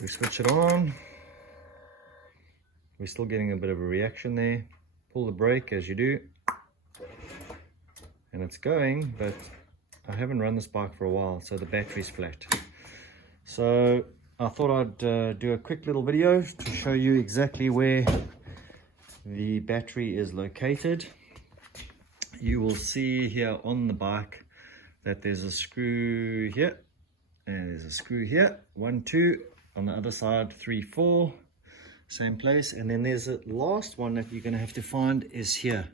We switch it on. We're still getting a bit of a reaction there. Pull the brake as you do. And it's going, but I haven't run this bike for a while, so the battery's flat. So I thought I'd do a quick little video to show you exactly where the battery is located. You will see here on the bike that there's a screw here, and there's a screw here, 1, 2, on the other side 3, 4, same place, and then there's a last one that you're going to have to find is here,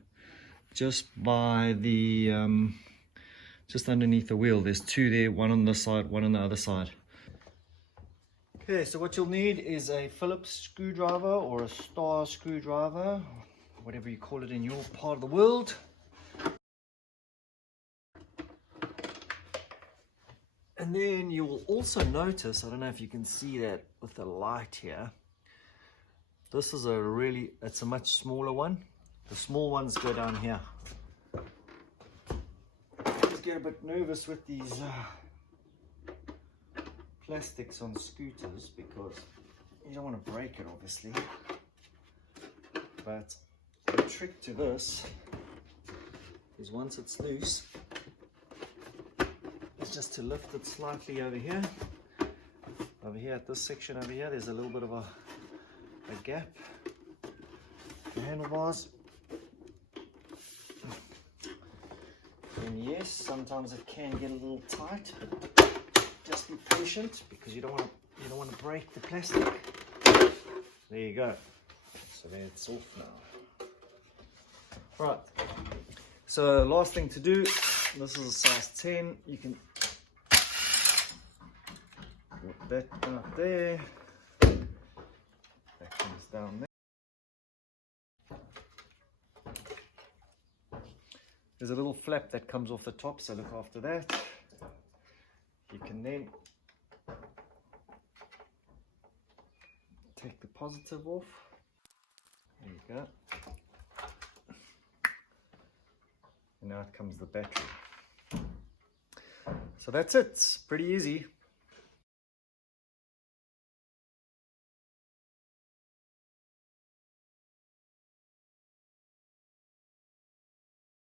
just by the just underneath the wheel. There's 2 there, one on this side, one on the other side. Okay, so what you'll need is a Phillips screwdriver or a star screwdriver, whatever you call it in your part of the world. And then you will also notice, I don't know if you can see that with the light here, this is it's a much smaller one. The small ones go down here. I always get a bit nervous with these plastics on scooters because you don't want to break it, obviously. But the trick to this is once it's loose, is just to lift it slightly over here. Over here at this section over here, there's a little bit of a gap. The handlebars. And yes, sometimes it can get a little tight, but just be patient because you don't want to break the plastic. There you go. So there it's off now. Right. So last thing to do. This is a size 10. You can put that out there. That comes down there. There's a little flap that comes off the top, so look after that. You can then take the positive off. There you go. And now it comes the battery. So that's it. It's pretty easy.